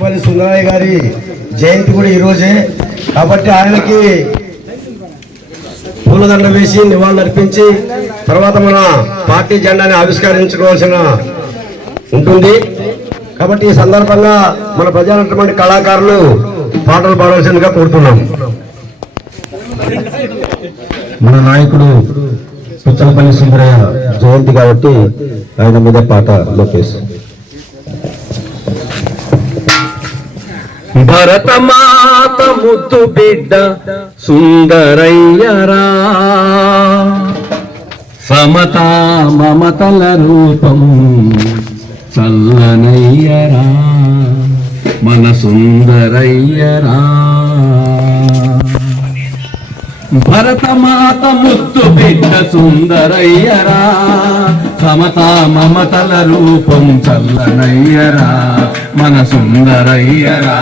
పల్లి సుందరయ్య గారి జయంతి కూడా ఈరోజే కాబట్టి ఆయనకి పూలదండ వేసి నివాళులు అర్పించి తర్వాత మన పార్టీ జెండాని ఆవిష్కరించుకోవాల్సిన ఉంటుంది. కాబట్టి ఈ సందర్భంగా మన ప్రజలైనటువంటి కళాకారులు పాటలు పాడవలసిందిగా కోరుతున్నాం. మన నాయకుడు పుచ్చలపల్లి సుందరయ్య జయంతి కాబట్టి ఆయన మీద పాట లోకేష్. భరతమాత ముద్దు బిడ్డ సుందరయ్యరా, సమతా మమతల రూపం చల్లనయ్యరా, మన సుందరయ్యరా. భరతమాత ముద్దు బిడ్డ సుందరయ్యరా, సమతా మమతల రూపం చల్లనయ్యరా, మన సుందరయ్యరా.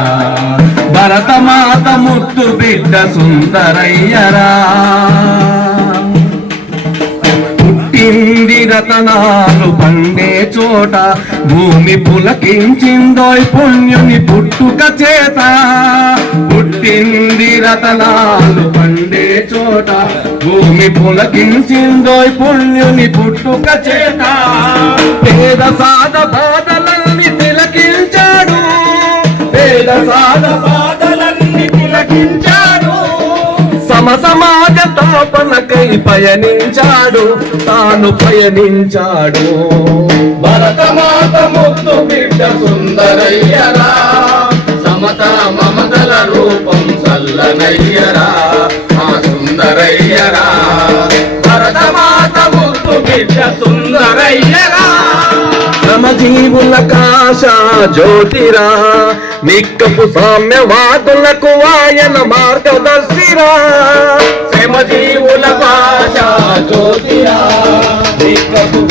భరతమాత ముద్దు బిడ్డ సుందరయ్యరా, పుట్టింది రతనాలు పండే చోట, భూమి పులకించిందోయ్ పుణ్యుని పుట్టుక చేత. పుట్టింది రతనాలు పండే చోట, భూమి పులకించిందోయ్ పుణ్యుని పుట్టుక చేత. పేద సాద బాధలన్నీ తిలకించాడు, పేద సాద బాధలన్నీ తిలకించాడు. సమాజ స్థాపనకై పయనించాడు, తాను పయనించాడు. భరతమాత ముద్దు బిడ్డ సుందరయ్యరా, సమతా మమతల రూపం చల్లనయ్యరా, ఆ సుందరయ్యరా. భరతమాత ముద్దు బిడ్డ సుందరయ్యరా, శ్రమజీవుల కాశ జ్యోతిరా, నిక్కపు సామ్యవాదులకు ఆయన మార్గదర్శిరా. శ్రమజీవుల కాశ జ్యోతిరా, నిక్కపు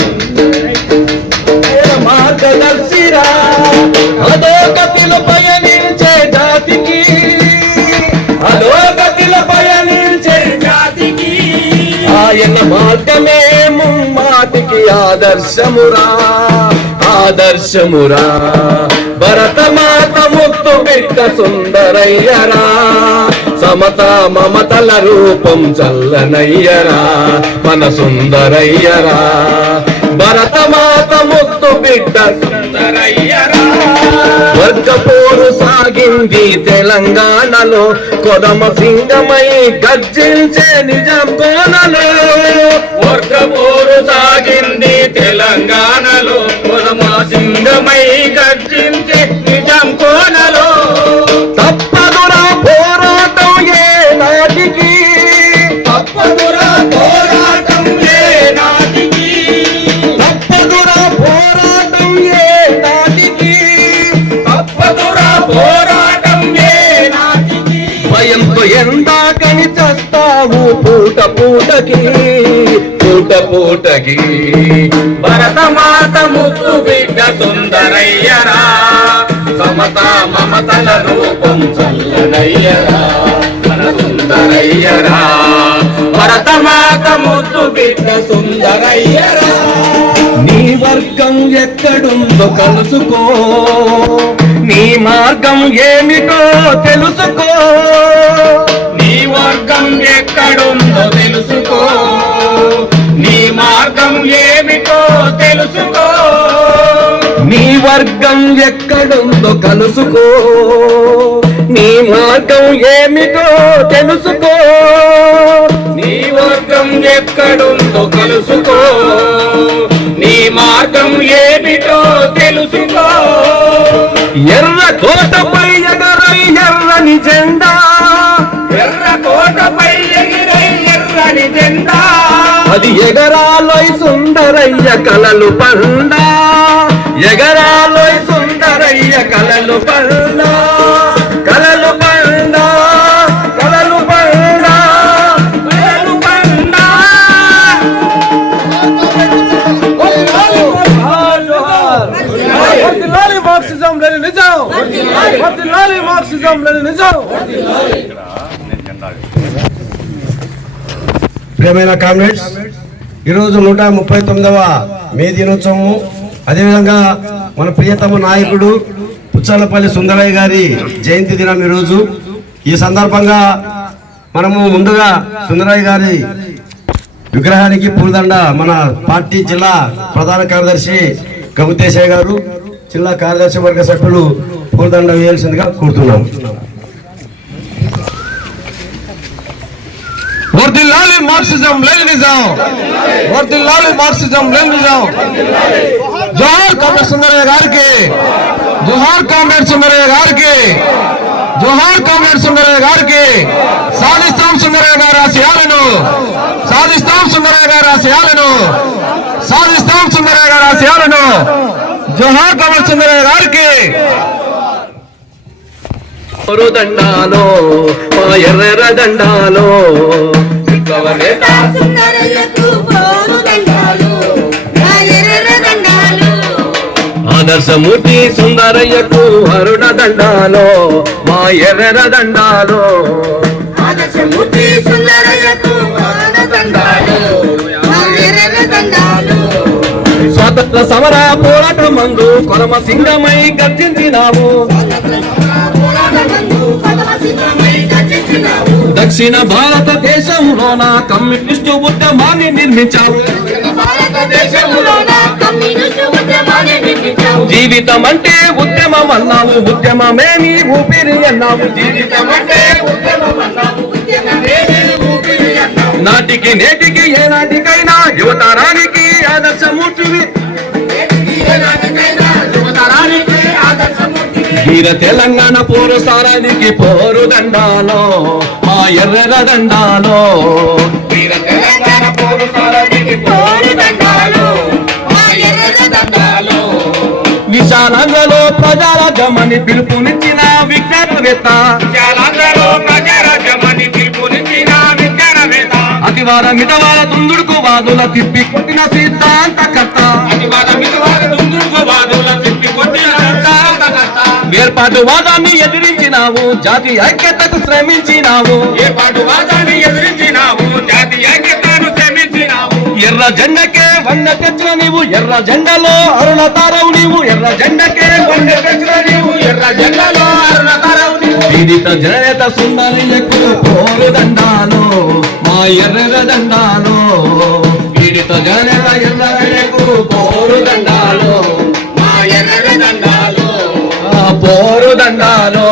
మార్గదర్శిరా. అధోగతిలో పయనించే జాతికి, అధోగతిలో పయనించే జాతికి ఆయన మార్గమే ముమ్మాటికి ఆదర్శమురా, ఆదర్శమురా. భరతమాత ముద్దు బిడ్డ సుందరయ్యరా, సమతా మమతల రూపం చల్లనయ్యరా, మన సుందరయ్యరా. భరతమాత ముద్దు బిడ్డ సుందరయ్యరా. వర్గపోరు సాగింది తెలంగాణలో, కొదమ సింగమై గర్జించే నిజాం కోనలో. వర్గపోరు సాగింది తెలంగాణలో, కొదమ సింగమై గర్జించే నిజాం కోనలో. తప్పదురా పోరాటం ఏ నాటికి, తప్పదురా పోరాటం ఏ నాటికి, తప్పదురా పోరాటం ఏ నాటికి, తప్పదురా పోరాటం ఏ నాటికి. భయంతో ఎందాకని చస్తావు పూట పూటకి, పూట పూటకి. భరతమాత ముద్దు బిడ్డ సుందరయ్యరా, సమతా మమతల రూపం చల్లనయ్యరా, మన సుందరయ్యరా. భరతమాత ముద్దు బిడ్డ సుందరయ్యరా. నీ వర్గం ఎక్కడుందో కలుసుకో, నీ మార్గం ఏమిటో తెలుసుకో. నీ వర్గం ఎక్కడుందో తెలుసుకో, నీ మార్గం ఏమిటో తెలుసుకో. నీ వర్గం ఎక్కడుందో కలుసుకో, నీ మార్గం ఏమిటో తెలుసుకో. నీ వర్గం ఎక్కడుందో కలుసుకో, నీ మార్గం ఏమిటో తెలుసుకో. ఎర్ర కోటపై ఎగరై ఎర్రని జెండా, ఎర్ర కోటపై ఎగిరై ఎర్రని జెండా. అది ఎగరాలోయ్ సుందరయ్య కలలు పండా, ఎగరాలోయ్ సుందరయ్య కలలు పండా, కలలు పండా, కలలు పండా, కలలు పండా. మార్క్సిజం లేని నిజం, మార్క్సిజం లేని నిజం. ప్రియమైన కామ్రేడ్స్, ఈరోజు 139వ మే దినోత్సవము. అదేవిధంగా మన ప్రియతమ నాయకుడు పుచ్చాలపల్లి సుందరయ్య గారి జయంతి దినం ఈరోజు. ఈ సందర్భంగా మనము ముందుగా సుందరయ్య గారి విగ్రహానికి పూలదండ మన పార్టీ జిల్లా ప్రధాన కార్యదర్శి గౌతేశయ్య గారు, జిల్లా కార్యదర్శి వర్గ సభ్యులు పూలదండ వేయాల్సిందిగా కోరుతున్నాం. వర్ధిల్లాలి మార్క్సిజం లెనినిజం, వర్ధిల్లాలి మార్క్సిజం లెనినిజం. జోహార్ కామ్రేడ్ సుందరయ్య గారికి, జోహార్ కామ్రేడ్ సుందరయ్య గారికి, జోహార్ కామ్రేడ్ సుందరయ్య గారికి. సాధిస్తాం సుందరయ్య గారి ఆశయాలను, సాధిస్తాం సుందరయ్య గారి ఆశయాలను, సాధిస్తాం సుందరయ్య గారి ఆశయాలను. జోహార్ కామ్రేడ్ సుందరయ్య గారికి. దండాలో మా ఎర్ర దండాలో, ఆదర్శమూర్తి సుందరయ్యకు అరుణ దండాలో మా ఎర్ర దండాలో, ఆదర్శమూర్తి సుందరయ్యకు అరుణ దండాలో మా ఎర్ర దండాలో. స్వాతంత్ర సమర పోరాట మందు కొరమ సింగమై గర్జించినావు, దక్షిణ భారతదేశంలోన కమ్యూనిస్టు ఉద్యమాన్ని నిర్మించావు, జీవితం అంటే ఉద్యమం అన్నావు, ఉద్యమమే నీ ఊపిరి అన్నావు, జీవితం అంటే ఉద్యమం అన్నావు, ఉద్యమమే నీ ఊపిరి అన్నావు. నాటికి నేటికి ఏనాటికైనా యువతరానికి ఆదర్శమూర్తివి, వీర తెలంగాణ పోరు సారానికి పోరు దండాలో మా ఎర్ర దండాలో, వీర తెలంగాణ పోరు సారానికి పోరు దండాలో మా ఎర్ర దండాలో. విశాలాంధ్రలో ప్రజారాజ్యమని పిలుపునిచ్చిన విజ్ఞానవేత్త, విశాలాంధ్రలో ప్రజారాజ్యమని పిలుపునిచ్చిన విజ్ఞానవేత్త, అతివార మితవార దుందుడుకు వాదుల తిప్పి కొట్టిన సిద్ధాంతకర్త, అతివార మితవార దుందుడుకు వాదుల తిప్పి కొట్టిన సిద్ధాంతకర్త. ఏర్పాటు వాదాన్ని ఎదిరించినావు, జాతి ఐక్యతకు శ్రమించినావు, ఏర్పాటు వాదాన్ని ఎదిరించినావు, జాతి ఐక్యతను శ్రమించినావు. ఎర్ర జెండకే వన్న తెచ్చిన నీవు, ఎర్ర జెండలో అరుణ తారవు నీవు, ఎర్ర జెండకే వన్న తెచ్చిన నీవు, ఎర్ర జెండలో అరుణ తారవు నీవు. పీడిత జననేత సుందరయ్యకు పోరు దండాలో మా ఎర్ర దండాలో, పీడిత జననేత ఎర్రయ్యకు పోరు దండాలో మా ఎర్ర దండాలో, పోరు దండాలో.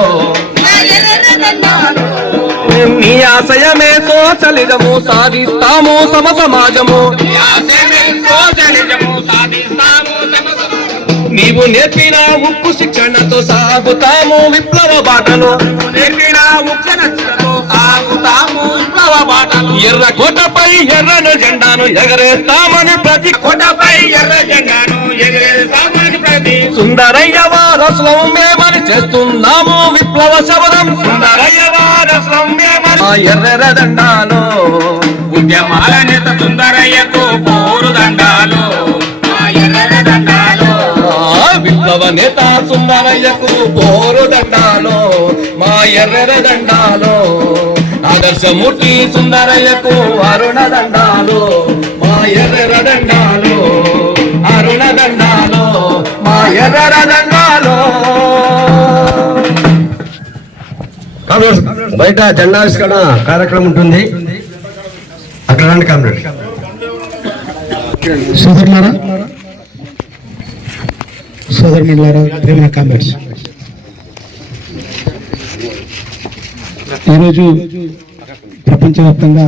నీ ఆశయమే సోషలిజము, సాధిస్తాము సమ సమాజము, నీవు నేర్పిన ఉక్కు శిక్షణతో సాగుతాము విప్లవ బాటలో, నేర్పిన ఉక్కు సాగుతాము విప్లవ బాటలో. ఎర్ర కోటపై ఎర్రను జెండాను ఎగరేస్తామని, ప్రతి కోటపై ఎర్ర జెండాను ఎగరేస్తామని ప్రతి. సుందరయ్య వారసులం మేమని చేస్తున్నాము విప్లవ శబదం, సుందరయ్య వారసులం మేమని మా ఎర్ర దండాలో. ఉద్యమాల నేత సుందరయ్యకు పోరు దండాలో మా ఎర్ర దండాలో, విప్లవ నేత సుందరయ్యకు పోరు దండాలో మా ఎర్ర దండాలో. ఆదర్శమూర్తి సుందరయ్యకు అరుణ దండాలో మా ఎర్ర దండాలో, అరుణ దండాలో మా ఎర్ర దండాలో. బయట జెండావిష్కరణ కార్యక్రమం ఉంటుంది, అక్కడ రండి కామ్రేడ్. సోదరులారా, సోదరులారా, ప్రేమ కామ్రేడ్స్, ఈరోజు ప్రపంచవ్యాప్తంగా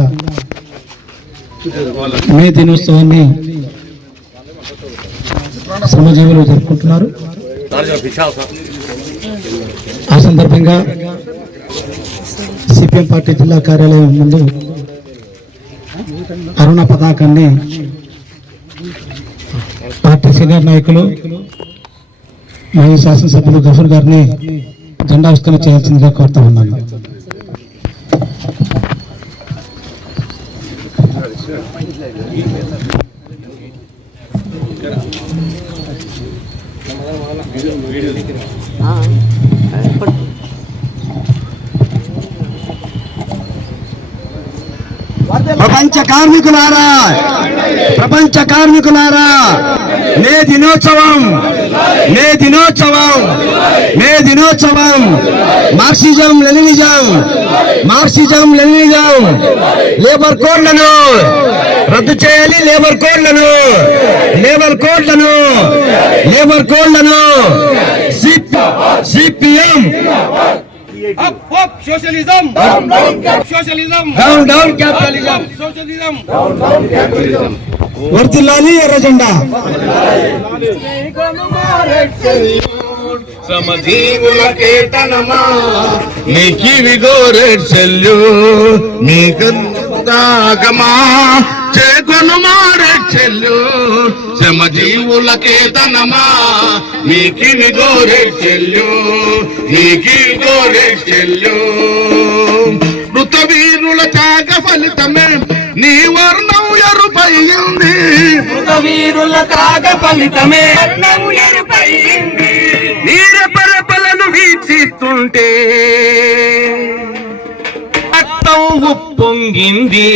మే దినోత్సవాన్ని శ్రమజీవులు జరుపుకుంటున్నారు. ఆ సందర్భంగా సిపిఎం పార్టీ జిల్లా కార్యాలయం ముందు అరుణ పతాకాన్ని పార్టీ సీనియర్ నాయకులు మరియు శాసనసభ్యులు గఫూర్ గారిని జెండావిష్కరణ చేయాల్సిందిగా కోరుతా ఉన్నాను. ప్రపంచ కార్మికులారా, ప్రపంచ కార్మికులారా, మే దినోత్సవం, మే దినోత్సవం, మే దినోత్సవం. Marxism Leninism, Marxism Leninism labour కోడ్లను రద్దు చేయాలి, లేబర్ కోడ్లను, లేబర్ కోడ్లను, లేబర్ కోడ్లను. CPM Up, up, socialism. Down, down, socialism. Down down capitalism. Socialism. వర్ధిల్లాలి ఎర్ర జెండా. శ్రమజీవుల కేతనమా నీకి విగోరెడ్ సెల్యూ మీకంతాగమా చేకొను మారెడ్ సెల్యూ శ్రమజీవుల కేతనమా మీకి విగోరెడ్ సెల్యూ మీకి విగోరెడ్ సెల్యూ మృతవీరుల త్యాగ ఫలితమే నీ వర్ణం ఎరుపయింది వీరుల త్యాగ ఫలితమే వర్ణము ఎరుపైంది. నీర పరపలను వీక్షిస్తుంటే రక్తం ఉప్పొంగింది.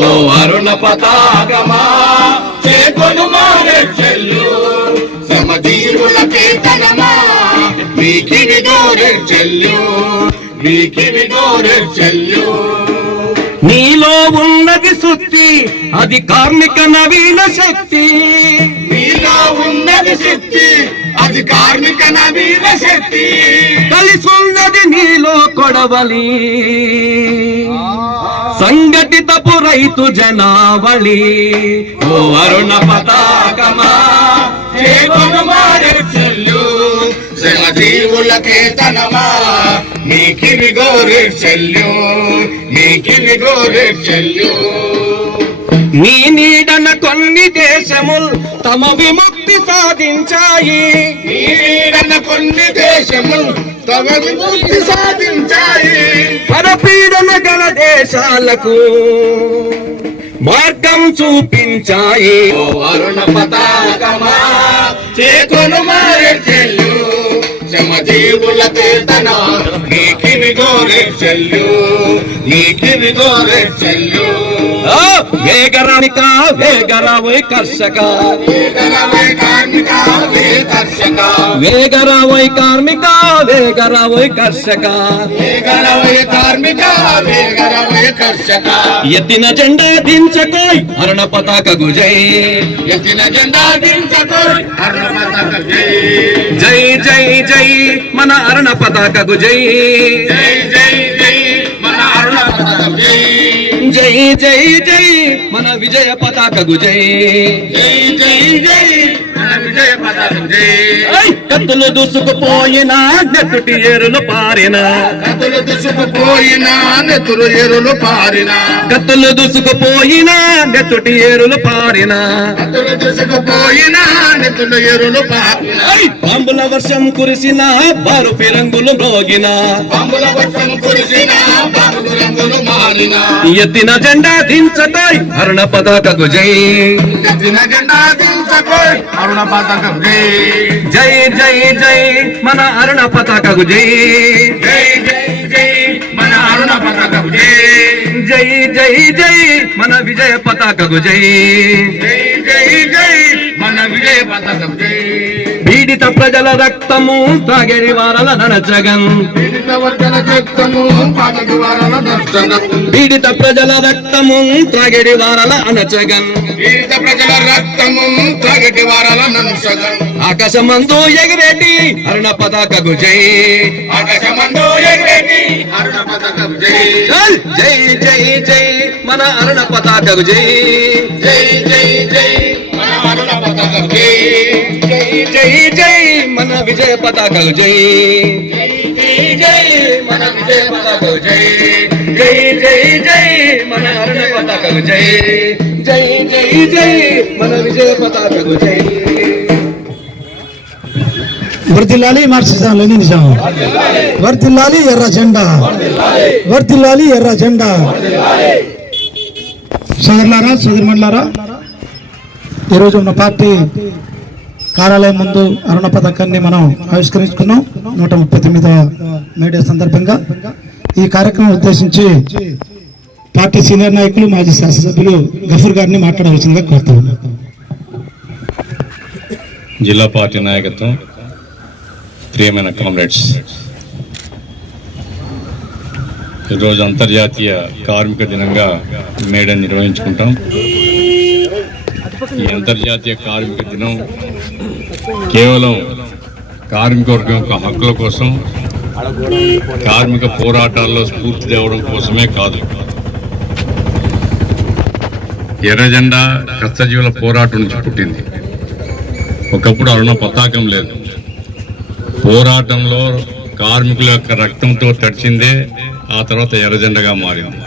ఓ అరుణ పతాకమా చేకొను మారెడ్చెల్లు శ్రమజీవుల కేతనమా మీకివి గోరెడ్చెల్లు మీకివి గోరెడ్చెల్లు. నీలో ఉన్నది శుద్ధి, అది కార్మిక నవీన శక్తి. నీలో ఉన్నది శక్తి, అది కార్మిక నవీన శక్తి. కలిసున్నది నీలో కొడవలి, సంఘటితపు రైతు జనావళి. ఓ అరుణ పతాకమా చేకొను మారెడ్చెల్లు శ్రమజీవుల కేతనమా నీకివి గోరెడ్చెల్లు నీకివి గోరెడ్చెల్లు. నీ నీడన కొన్ని దేశములు తమ విముక్తి సాధించాయి. నీ నీడన కొన్ని దేశములు తమ విముక్తి సాధించాయి. పరపీడన గల దేశాలకు మార్గం చూపించాయి. ఓ అరుణ పతాకమా చేకొను మారెడ్చెల్లు శ్రమజీవుల కేతన నీకివి గోరెడ్చెల్లు నీకివి గోరెడ్చెల్లు. వేగరానిక వేగరావోయ్ కర్షక, వేగరావోయ్ కార్మిక వే కర్షక, వేగరావోయ్ కార్మిక వేగరావోయ్ కర్షక, వేగరావోయ్ కార్మిక వేగరావోయ్ కర్షక. ఎత్తిన జెండా దించకోయ్ అరుణ పతాక గుజై, ఎత్తిన జెండా దించకోయ్ అరుణ పతాక జై. జై జై జై మన అరుణ పతాక గుజై, జై జై జై మన అరుణ పతాక జై. జై జై జై మన విజయ పతాకకు జై, జై జై జై మన విజయ పతాకకు జై. కత్తులు దూసుకుపోయిన నెత్తుటి ఏరులు పారిన, కత్తులు దూసుకుపోయిన నెత్తురు ఏరులు పారిన, కత్తులు దూసుకుపోయిన నెత్తుటి ఏరులు పారిన, కత్తులు దూసుకుపోయిన నెత్తులు ఏరులు పారిన. బాంబుల వర్షం కురిసిన బారు ఫిరంగులు మ్రోగిన, బాంబుల వర్షం కురిసిన బారు ఫిరంగులు మారిన. ఎత్తిన జెండా దించకోయ్ అరుణ పతాకకు జై, ఎత్తిన జెండా దించకోయ్ అరుణ పతాకకు జై. జై జై జై మన అరుణ పతాకకు జై, జై జై జై మన అరుణ పతాకకు జై. జై జై జై మన విజయ పతాకకు జై, జై జై జై మన విజయ పతాకకు జై. పీడిత ప్రజల రక్తము తాగేడి వారల నరచగన్, పీడిత వర్గల రక్తము తాగేడి వారల నరచగన్, పీడిత ప్రజల రక్తము తాగేడి వారల అనచగన్, పీడిత ప్రజల రక్తము తాగేడి వారల నరచగన్. ఆకాశమందు ఎగిరేటి అరుణ పతాకకు జై, ఆకాశమందు ఎగిరేటి అరుణ పతాకకు జై. జై జై జై మన అరుణ పతాకకు జై, జై జై జై మన అరుణ పతాకకు జై. జై జై జై మన విజయ పతాకకు జై, జై జై జై మన విజయ పతాకకు జై. జై జై జై మన అరుణ పతాకకు జై, జై జై జై మన విజయ పతాకకు జై. వర్ధిల్లాలి మార్క్సిజం లెనినిజం, వర్ధిల్లాలి ఎర్ర జెండా, వర్ధిల్లాలి ఎర్ర జెండా. సోదరులారా సోదరిమణులారా, ఈరోజు మన పార్టీ కార్యాలయం ముందు అరుణ పథకాన్ని మనం ఆవిష్కరించుకున్నాం 139వ మేడే సందర్భంగా. ఈ కార్యక్రమం ఉద్దేశించి పార్టీ సీనియర్ నాయకులు మాజీ శాసనసభ్యులు గఫూర్ గారిని మాట్లాడవలసిందిగా కోరుతా ఉన్నాను. జిల్లా పార్టీ నాయకత్వం, ప్రియమైన కామ్రేడ్స్, ఈరోజు అంతర్జాతీయ కార్మిక దినంగా మేడే నిర్వహించుకుంటాం. ఈ అంతర్జాతీయ కార్మిక దినం కేవలం కార్మిక వర్గం యొక్క హక్కుల కోసం, కార్మిక పోరాటాల్లో స్ఫూర్తి తేవడం కోసమే కాదు. ఎర్ర జెండా కష్టజీవుల పోరాటం నుంచి పుట్టింది. ఒకప్పుడు అరుణ పతాకం లేదు. పోరాటంలో కార్మికుల యొక్క రక్తంతో తడిచిందే ఆ తర్వాత ఎర్రజెండగా మారింది.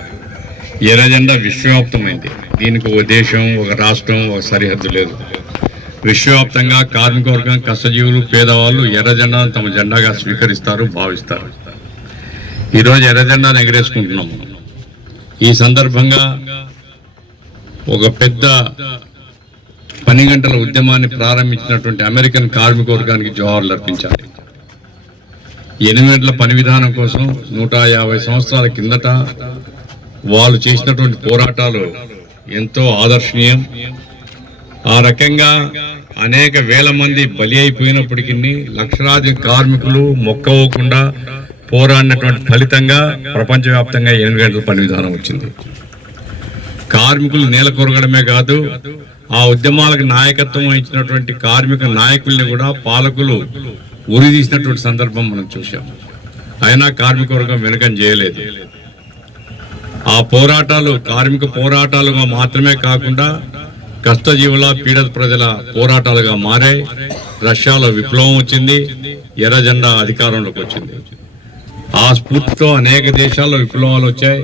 ఎర్రజెండా విశ్వవ్యాప్తమైంది. దీనికి ఒక దేశం, ఒక రాష్ట్రం, ఒక సరిహద్దు లేదు. విశ్వవ్యాప్తంగా కార్మిక వర్గం, కష్టజీవులు, పేదవాళ్ళు ఎర్రజెండాను తమ జెండాగా స్వీకరిస్తారు, భావిస్తారు. ఈరోజు ఎర్రజెండాను ఎగరేసుకుంటున్నాము. ఈ సందర్భంగా ఒక పెద్ద 10 గంటల ఉద్యమాన్ని ప్రారంభించినటువంటి అమెరికన్ కార్మిక వర్గానికి జోహార్లు అర్పించాలి. 8 గంటల పని విధానం కోసం 150 సంవత్సరాల కిందట వాళ్ళు చేసినటువంటి పోరాటాలు ఎంతో ఆదర్శనీయం. ఆ రకంగా అనేక వేల మంది బలి అయిపోయినప్పటికీ లక్షలాది కార్మికులు మొక్కవకుండా పోరాడినటువంటి ఫలితంగా ప్రపంచవ్యాప్తంగా 8 గంటల పని విధానం వచ్చింది. కార్మికులు నేల కొరగడమే కాదు, ఆ ఉద్యమాలకు నాయకత్వం వహించినటువంటి కార్మిక నాయకుల్ని కూడా పాలకులు ఉరిదీసినటువంటి సందర్భం మనం చూసాం. అయినా కార్మిక వర్గం వెనుకం చేయలేదు. ఆ పోరాటాలు కార్మిక పోరాటాలుగా మాత్రమే కాకుండా కష్టజీవుల, పీడిత ప్రజల పోరాటాలుగా మారాయి. రష్యాలో విప్లవం వచ్చింది, ఎర్ర జెండా అధికారంలోకి వచ్చింది. ఆ స్ఫూర్తితో అనేక దేశాల్లో విప్లవాలు వచ్చాయి.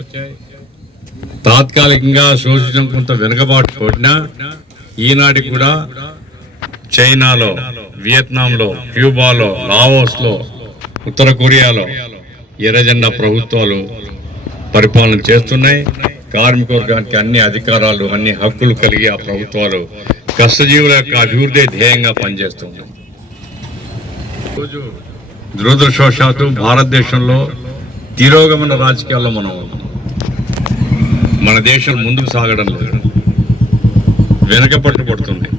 తాత్కాలికంగా శోషించడం కొంత వెనుకబాటు పడినా ఈనాటికి కూడా చైనాలో, వియత్నాంలో, క్యూబాలో, లావోస్లో, ఉత్తర కొరియాలో ఎర్ర జెండా ప్రభుత్వాలు పరిపాలన చేస్తున్నాయి. కార్మిక వర్గానికి అన్ని అధికారాలు, అన్ని హక్కులు కలిగి ఆ ప్రభుత్వాలు కష్టజీవుల యొక్క అభివృద్ధి ధ్యేయంగా పనిచేస్తున్నాయి. రోజు దురదృష్టవశాత్తు భారతదేశంలో తిరోగమన రాజకీయాల్లో మనం ఉన్నాం. మన దేశం ముందుకు సాగడం లేదు, వెనకపట్టు పడుతుంది.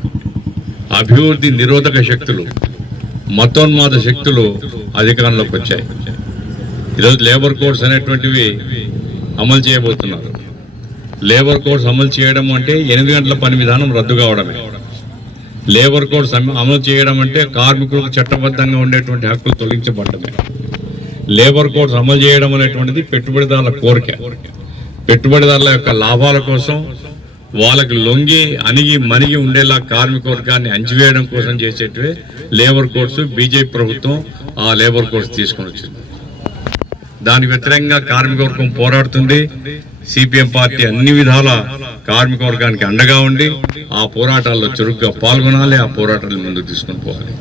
అభివృద్ధి నిరోధక శక్తులు, మతోన్మాద శక్తులు అధికారంలోకి వచ్చాయి. ఈరోజు లేబర్ కోడ్స్ అనేటువంటివి అమలు చేయబోతున్నారు. లేబర్ కోడ్స్ అమలు చేయడం అంటే 8 గంటల పని విధానం రద్దు కావడమే. లేబర్ కోడ్స్ అమలు చేయడం అంటే కార్మికులకు చట్టబద్ధంగా ఉండేటువంటి హక్కులు తొలగించబడమే. లేబర్ కోడ్స్ అమలు చేయడం అనేటువంటిది పెట్టుబడిదారుల కోరిక. పెట్టుబడిదారుల యొక్క లాభాల కోసం, వాళ్ళకి లొంగి అణిగి మణిగి ఉండేలా కార్మిక వర్గాన్ని అంచివేయడం కోసం చేసేటివే లేబర్ కోడ్స్. బీజేపీ ప్రభుత్వం ఆ లేబర్ కోడ్స్ తీసుకొని వచ్చింది. దానికి వ్యతిరేకంగా కార్మిక వర్గం పోరాడుతుంది. సిపిఎం పార్టీ అన్ని విధాల కార్మిక వర్గానికి అండగా ఉండి ఆ పోరాటాల్లో చురుగ్గా పాల్గొనాలి, ఆ పోరాటాలను ముందుకు తీసుకొని పోవాలి.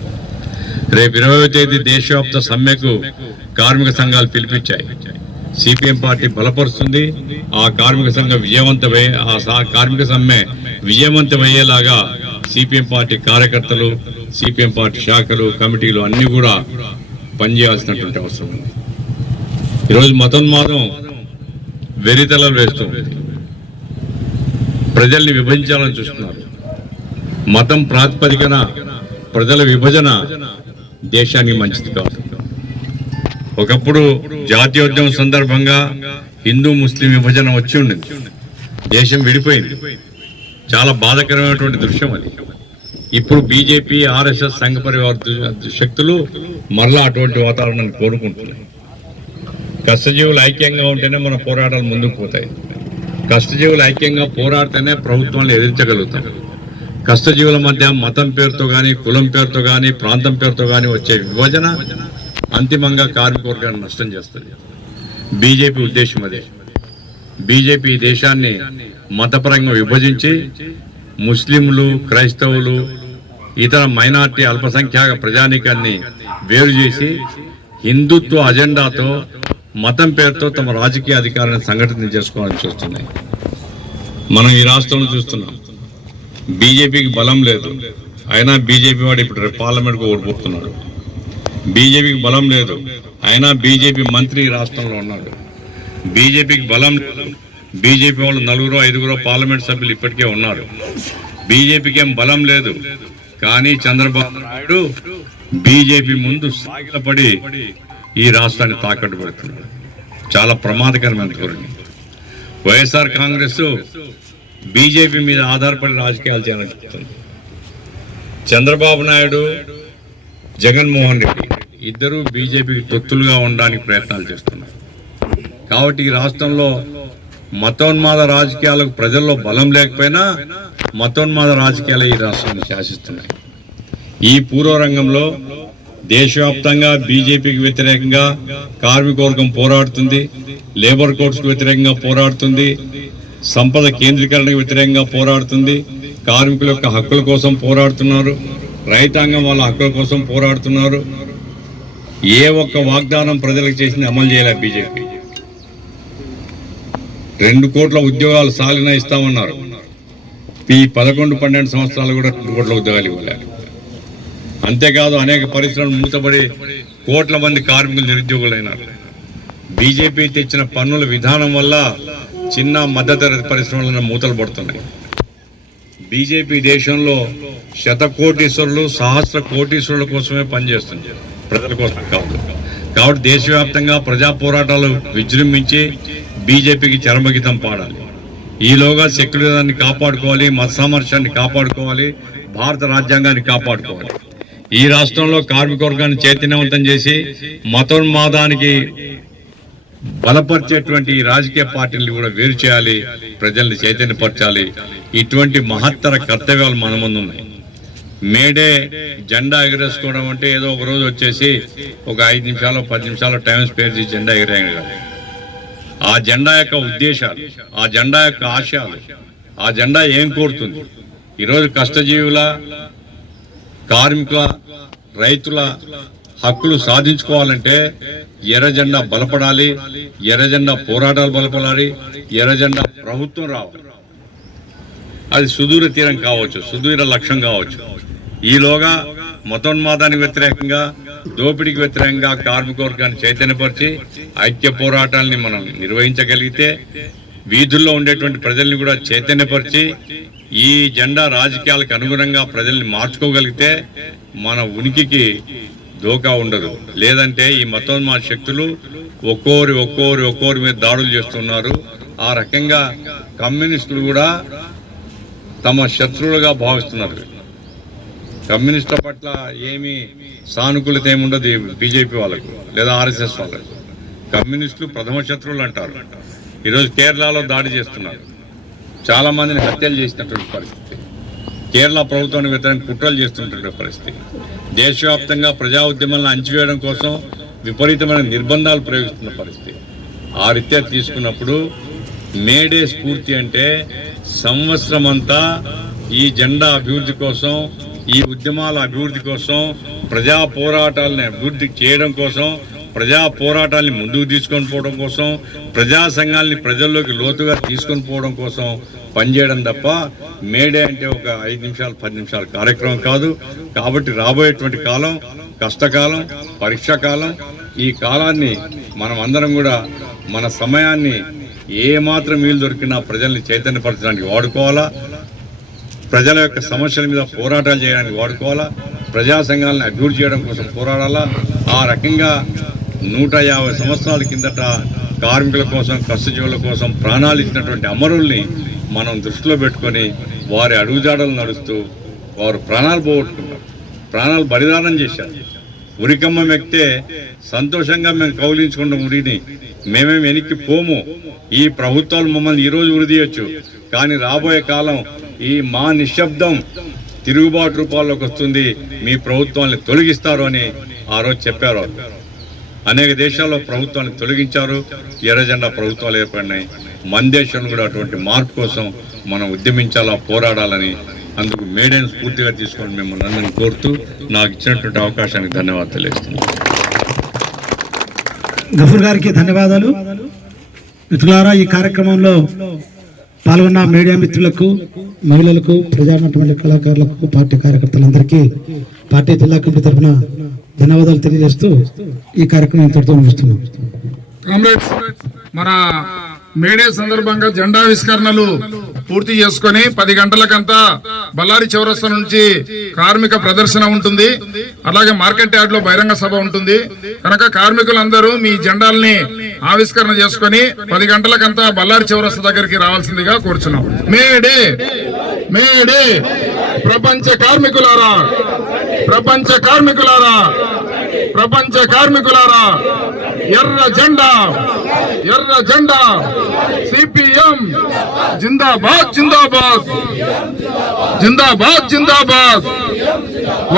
రేపు 20వ తేదీ దేశవ్యాప్త సమ్మెకు కార్మిక సంఘాలు పిలిపించాయి. సిపిఎం పార్టీ బలపరుస్తుంది. ఆ కార్మిక సంఘం కార్మిక సమ్మె విజయవంతమయ్యేలాగా సిపిఎం పార్టీ కార్యకర్తలు, సిపిఎం పార్టీ శాఖలు, కమిటీలు అన్ని కూడా పనిచేయాల్సినటువంటి అవసరం ఉంది. ఈరోజు మతోన్మాదం వెరితలలు వేస్తుంది. ప్రజల్ని విభజించాలని చూస్తున్నారు. మతం ప్రాతిపదికన ప్రజల విభజన దేశానికి మంచిది కాదు. ఒకప్పుడు జాతీయోద్యమం సందర్భంగా హిందూ ముస్లిం విభజన వచ్చి ఉండింది, దేశం విడిపోయింది. చాలా బాధాకరమైనటువంటి దృశ్యం అది. ఇప్పుడు బీజేపీ, ఆర్ఎస్ఎస్, సంఘ పరివార శక్తులు మరలా అటువంటి వాతావరణాన్ని కోరుకుంటున్నాయి. కష్టజీవులు ఐక్యంగా ఉంటేనే మన పోరాటాలు ముందుకు పోతాయి. కష్టజీవులు ఐక్యంగా పోరాడితేనే ప్రభుత్వాన్ని ఎదిరించగలుగుతాం. కష్టజీవుల మధ్య మతం పేరుతో కానీ, కులం పేరుతో కానీ, ప్రాంతం పేరుతో కానీ వచ్చే విభజన అంతిమంగా కార్మిక వర్గాన్ని నష్టం చేస్తుంది. బీజేపీ ఉద్దేశం అదే. బీజేపీ దేశాన్ని మతపరంగా విభజించి ముస్లింలు, క్రైస్తవులు, ఇతర మైనార్టీ అల్పసంఖ్యాక ప్రజానీకాన్ని వేరు చేసి హిందుత్వ అజెండాతో మతం పేరుతో తమ రాజకీయ అధికారాన్ని సంఘటన చేసుకోవాలని చూస్తున్నాయి. మనం ఈ రాష్ట్రంలో చూస్తున్నాం. బీజేపీకి బలం లేదు, అయినా బీజేపీ వాడు ఇప్పుడు పార్లమెంట్కు ఓడిపోతున్నాడు. బీజేపీకి బలం లేదు, అయినా బీజేపీ మంత్రి రాష్ట్రంలో ఉన్నాడు. బీజేపీకి బలం లేదు, బీజేపీ వాళ్ళు 4-5 పార్లమెంట్ సభ్యులు ఇప్పటికే ఉన్నారు. బీజేపీకి ఏం బలం లేదు, కానీ చంద్రబాబు నాయుడు బీజేపీ ముందు సాగిలపడి ఈ రాష్ట్రాన్ని తాకట్టు పెడుతున్నాడు. చాలా ప్రమాదకరమైన ధోరణి. వైఎస్ఆర్ కాంగ్రెస్ బీజేపీ మీద ఆధారపడి రాజకీయాలు చేయాలని చెప్తుంది. చంద్రబాబు నాయుడు, జగన్మోహన్ రెడ్డి ఇద్దరు బీజేపీకి తొత్తులుగా ఉండడానికి ప్రయత్నాలు చేస్తున్నారు. కాబట్టి ఈ రాష్ట్రంలో మతోన్మాద రాజకీయాలకు ప్రజల్లో బలం లేకపోయినా మతోన్మాద రాజకీయాలు ఈ రాష్ట్రాన్ని శాసిస్తున్నాయి. ఈ పూర్వరంగంలో దేశవ్యాప్తంగా బీజేపీకి వ్యతిరేకంగా కార్మికవర్గం పోరాడుతుంది, లేబర్ కోర్ట్స్కు వ్యతిరేకంగా పోరాడుతుంది, సంపద కేంద్రీకరణకు వ్యతిరేకంగా పోరాడుతుంది, కార్మికుల యొక్క హక్కుల కోసం పోరాడుతున్నారు, రైతాంగం వాళ్ళ హక్కుల కోసం పోరాడుతున్నారు. ఏ ఒక్క వాగ్దానం ప్రజలకు చేసింది అమలు చేయలే బీజేపీ. 2 కోట్ల ఉద్యోగాలు సాలిన ఇస్తామన్నారు. ఈ 11-12 సంవత్సరాలు కూడా 2 కోట్ల ఉద్యోగాలు ఇవ్వలేదు. అంతేకాదు అనేక పరిశ్రమలు మూతపడి కోట్ల మంది కార్మికులు నిరుద్యోగులైనారు. బీజేపీ తెచ్చిన పన్నుల విధానం వల్ల చిన్న మధ్యతరగతి పరిశ్రమలను మూతలు పడుతున్నాయి. బీజేపీ దేశంలో శతకోటీశ్వరులు, సహస్ర కోటీశ్వరుల కోసమే పనిచేస్తుంది, ప్రజల కోసం కాదు. కాబట్టి దేశవ్యాప్తంగా ప్రజా పోరాటాలు విజృంభించి బీజేపీకి చరమగీతం పాడాలి. ఈలోగా సెక్యులరిజాన్ని కాపాడుకోవాలి, మత సామర్థ్యాన్ని కాపాడుకోవాలి, భారత రాజ్యాంగాన్ని కాపాడుకోవాలి. ఈ రాష్ట్రంలో కార్మిక వర్గాన్ని చైతన్యవంతం చేసి మతోన్మాదానికి బలపరిచేటువంటి రాజకీయ పార్టీలు కూడా వేరు చేయాలి, ప్రజల్ని చైతన్యపరచాలి. ఇటువంటి మహత్తర కర్తవ్యాలు మన ముందు ఉన్నాయి. మేడే జెండా ఎగరేసుకోవడం అంటే ఏదో ఒక రోజు వచ్చేసి ఒక 5 నిమిషాలు 10 నిమిషాలు టైం స్పేర్ చేసి జెండా ఎగరేయగలగాలి. ఆ జెండా యొక్క ఉద్దేశాలు, ఆ జెండా యొక్క ఆశయాలు, ఆ జెండా ఏం కోరుతుంది? ఈరోజు కష్టజీవుల, కార్మికుల, రైతుల హక్కులు సాధించుకోవాలంటే ఎర్ర జెండా బలపడాలి, ఎర్ర జెండా పోరాటాలు బలపడాలి, ఎర్ర జెండా ప్రభుత్వం రావాలి. అది సుదూర తీరం కావచ్చు, సుదూర లక్ష్యం కావచ్చు. ఈలోగా మతోన్మాదానికి వ్యతిరేకంగా, దోపిడీకి వ్యతిరేకంగా కార్మిక వర్గాన్ని చైతన్యపరిచి ఐక్య పోరాటాలని మనం నిర్వహించగలిగితే, వీధుల్లో ఉండేటువంటి ప్రజల్ని కూడా చైతన్యపరిచి ఈ జెండా రాజకీయాలకు అనుగుణంగా ప్రజల్ని మార్చుకోగలిగితే మన ఉనికికి దోకా ఉండదు. లేదంటే ఈ మతోన్మాద శక్తులు ఒక్కోరి మీద దాడులు చేస్తున్నారు. ఆ రకంగా కమ్యూనిస్టులు కూడా తమ శత్రువులుగా భావిస్తున్నారు. కమ్యూనిస్టుల పట్ల ఏమీ సానుకూలత ఏముండదు బీజేపీ వాళ్ళకు లేదా ఆర్ఎస్ఎస్ వాళ్ళకు. కమ్యూనిస్టులు ప్రథమ శత్రువులు అంటారు. ఈరోజు కేరళలో దాడి చేస్తున్నారు, చాలా మందిని హత్యలు చేసినటువంటి పరిస్థితి. కేరళ ప్రభుత్వానికి వ్యతిరేకంగా కుట్రలు చేస్తున్నటువంటి పరిస్థితి. దేశవ్యాప్తంగా ప్రజా ఉద్యమాలను అణచివేయడం కోసం విపరీతమైన నిర్బంధాలు ప్రయోగిస్తున్న పరిస్థితి. ఆ రీత్యా తీసుకున్నప్పుడు మేడే స్ఫూర్తి అంటే సంవత్సరం అంతా ఈ జెండా అభివృద్ధి కోసం, ఈ ఉద్యమాల అభివృద్ధి కోసం, ప్రజా పోరాటాలని అభివృద్ధి చేయడం కోసం, ప్రజా పోరాటాన్ని ముందుకు తీసుకొని పోవడం కోసం, ప్రజా సంఘాలని ప్రజల్లోకి లోతుగా తీసుకొని పోవడం కోసం పనిచేయడం తప్ప మేడే అంటే ఒక 5 నిమిషాలు 10 నిమిషాల కార్యక్రమం కాదు. కాబట్టి రాబోయేటువంటి కాలం కష్టకాలం, పరీక్షా కాలం. ఈ కాలాన్ని మనం అందరం కూడా మన సమయాన్ని ఏమాత్రం వీలు దొరికినా ప్రజల్ని చైతన్యపరచడానికి వాడుకోవాలా, ప్రజల యొక్క సమస్యల మీద పోరాటాలు చేయడానికి వాడుకోవాలా, ప్రజా సంఘాలను అభివృద్ధి చేయడం కోసం పోరాడాలా. ఆ రకంగా 150 సంవత్సరాల కిందట కార్మికుల కోసం, కష్టజీవుల కోసం ప్రాణాలు ఇచ్చినటువంటి అమరుల్ని మనం దృష్టిలో పెట్టుకొని వారి అడుగుజాడలు నడుస్తూ వారు ప్రాణాలు పోగొట్టుకున్నారు, ప్రాణాలు బలిదానం చేశారు. ఉరికమ్మం ఎక్కితే సంతోషంగా మేము కౌలించుకున్న ఉరిని మేమేం వెనక్కి పోము. ఈ ప్రభుత్వాలు మమ్మల్ని ఈరోజు ఉరిదీయచ్చు, కానీ రాబోయే కాలం ఈ మా నిశ్శబ్దం తిరుగుబాటు రూపాల్లోకి వస్తుంది, మీ ప్రభుత్వాన్ని తొలగిస్తారు అని ఆ రోజు చెప్పారు. అనేక దేశాల్లో ప్రభుత్వాన్ని తొలగించారు, ఎర్ర జెండా ప్రభుత్వాలు ఏర్పడినాయి. మన దేశంలో కూడా అటువంటి మార్పు కోసం మనం ఉద్యమించాలా, పోరాడాలని, అందుకు మేడేని స్ఫూర్తిగా తీసుకొని మిమ్మల్ని అందరినీ కోరుతూ నాకు ఇచ్చినటువంటి అవకాశానికి ధన్యవాదాలు తెలియజేస్తున్నాను. గఫూర్ గారికి ధన్యవాదాలు. మిత్రులారా, ఈ కార్యక్రమంలో పాల్గొన్న మీడియా మిత్రులకు, మహిళలకు, ప్రజానటువంటి కళాకారులకు, పార్టీ కార్యకర్తలందరికీ పార్టీ జిల్లా కమిటీ తరఫున ధన్యవాదాలు తెలియజేస్తూ ఈ కార్యక్రమం ఇంతటితో ముగిస్తున్నాం. కామ్రేడ్స్, మన మేడే సందర్భంగా జెండావిష్కరణలు పూర్తి చేసుకుని 10 గంటలకంతా బళ్ళారి చౌరస్తా నుంచి కార్మిక ప్రదర్శన ఉంటుంది. అలాగే మార్కెట్ యార్డ్ లో బహిరంగ సభ ఉంటుంది. కనుక కార్మికులందరూ మీ జెండాల్ని ఆవిష్కరణ చేసుకుని 10 గంటలకంతా బళ్ళారి చౌరస్తా దగ్గరికి రావాల్సిందిగా కోరుచున్నాం. మేడే మేడే ప్రపంచ కార్మికులారా, ప్రపంచ కార్మికులారా, ప్రపంచ కార్మికులారా, ఎర్ర జెండా, ఎర్ర జెండా, సిపిఎం జిందాబాద్, జిందాబాద్, జిందాబాద్, జిందాబాద్.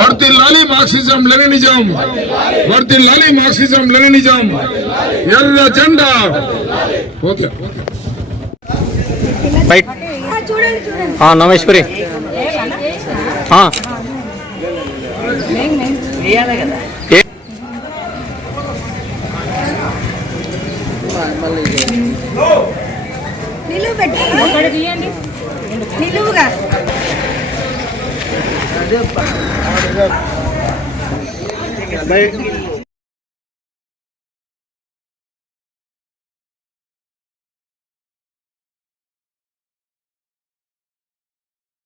వర్ధిల్లాలి మార్క్సిజం లెనినిజం, వర్ధిల్లాలి మార్క్సిజం లెనినిజం, ఎర్ర జెండా. ఓకే నమేశ్వరి నిలువు పెట్టి నిలువుగా